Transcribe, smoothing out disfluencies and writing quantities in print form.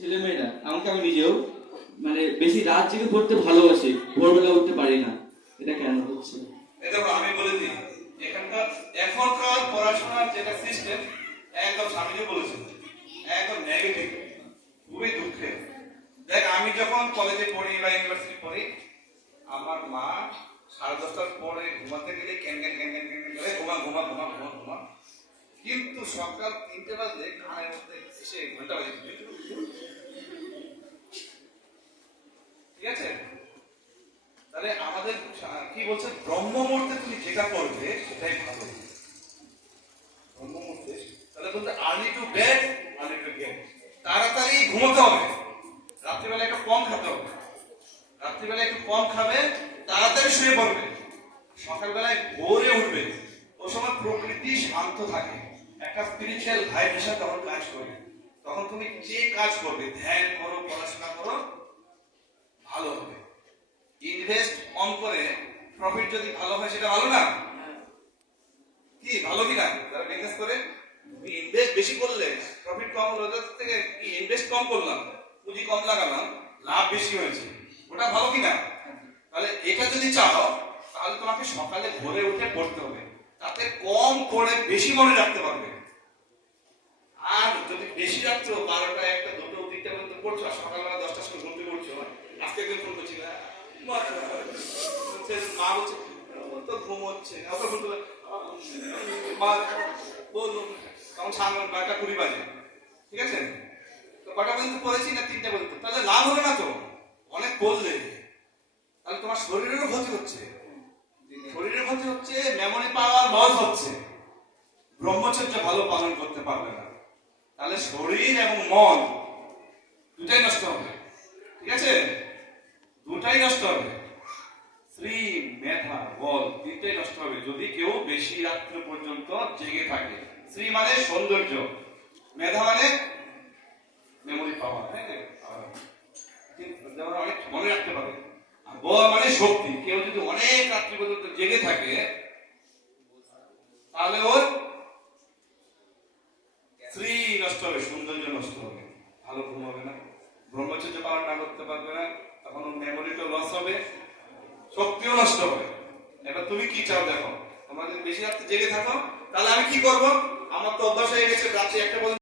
ছেলেমেয়েরা আমাকে আমি নিজেও মানে বেশি রাত জেগে পড়তে ভালোবাসি, ভোরবেলা উঠতে পারি না। এটা কেন হচ্ছে? এটা আমি বলে দিই, এখানকার এখনকার পড়াশোনার যেটা সিস্টেম একদম স্বামীজি বলেছেন, একদম নেগেটিভ, খুবই দুঃখের। দেখ, আমি যখন কলেজে পড়ি বা ইউনিভার্সিটি পড়ি, আমার মা 10:30টার পরে ঘুমাতে গেলে can can can can can করে ঘুমা ঘুমা ঘুমা ঘুমা ঘুমা, কিন্তু সকাল 3টে বাজলে কানের মধ্যে এসে ঘন্টা বাজে। ঠিক আছে, তাহলে আমাদের কি বলছে, ব্রহ্ম মুহূর্তে তুমি যেটা করবে সেটাই ভালো। ব্রহ্ম মুহূর্তে তাহলে বলতে early to bed early to get, তাড়াতাড়ি ঘুমোতে হবে, রাত্রিবেলা একটু কম খেতে হবে, রাত্রিবেলা একটু কম খাবে, তাড়াতাড়ি শুয়ে পড়বে, সকালবেলায় ভোরে উঠবে। ও সময় প্রকৃতি শান্ত থাকে, একটা স্পিরিচুয়াল ভাইব্রেশন তখন কাজ করে। তখন তুমি যে কাজ করবে, ধ্যান করো, পড়াশোনা করো, ভালো হবে। ইনভেস্ট কম করে প্রফিট যদি ভালো হয় সেটা ভালো না? কি ভালো কি না? যারা বিজনেস করে ইনভেস্ট বেশি করলে প্রফিট কম হলো, ওদের থেকে ইনভেস্ট কম করলাম, পুঁজি কম লাগালাম, লাভ বেশি হয়েছে, ওটা ভালো কি না? তাহলে এটা যদি চাও তাহলে তোমাকে সকালে ভোরে উঠে পড়তে হবে, তাতে কম করে বেশি মনে রাখতে পারবে। আর যদি বেশি রাখছো 12টা 1টা 2টো 3টা পর্যন্ত পড়ছো, আর সকালবেলা 10টার সময় ঘুমতে পড়ছো, আজকে একদিন ফোন করছি না, মা বলছে তো ঘুম হচ্ছে, মা বললো তখন 9:20 বাজে। ঠিক আছে, তো কটা পর্যন্ত পড়েছি না? 3টা পর্যন্ত। তাহলে লাভ হলো না তো? অনেক পড়লে তাহলে তোমার শরীরেরও ক্ষতি হচ্ছে, শরীরের ক্ষতি হচ্ছে, মেমোরি পাওয়ার লস হচ্ছে, ব্রহ্মচর্য ভালো পালন করতে পারবে না, তাহলে শরীর এবং মন দুটাই নষ্ট হবে। ঠিক আছে, দুটাই নষ্ট হবে, শ্রী মেধা বল তিনটাই নষ্ট হবে যদি কেউ বেশি রাত্র পর্যন্ত জেগে থাকে। শ্রী মানে সৌন্দর্য, মেধা মানে মেমোরি পাওয়ার, অনেক মনে রাখতে পারে, আর বল মানে শক্তি। কেউ যদি অনেক রাত্রি পর্যন্ত জেগে থাকে তাহলে ওর শ্রী নষ্ট হবে, সৌন্দর্য নষ্ট হবে, ভালো ঘুম হবে না, ব্রহ্মচর্য পালন না করতে পারবে না, তখন মেমোরিটা লস হবে, শক্তিও নষ্ট হবে। এবার তুমি কি চাও দেখো, তোমরা যদি বেশি রাত্রে জেগে থাকো তাহলে আমি কি করবো? আমার তো অভ্যাস হয়ে গেছে রাত্রে 1টা পর্যন্ত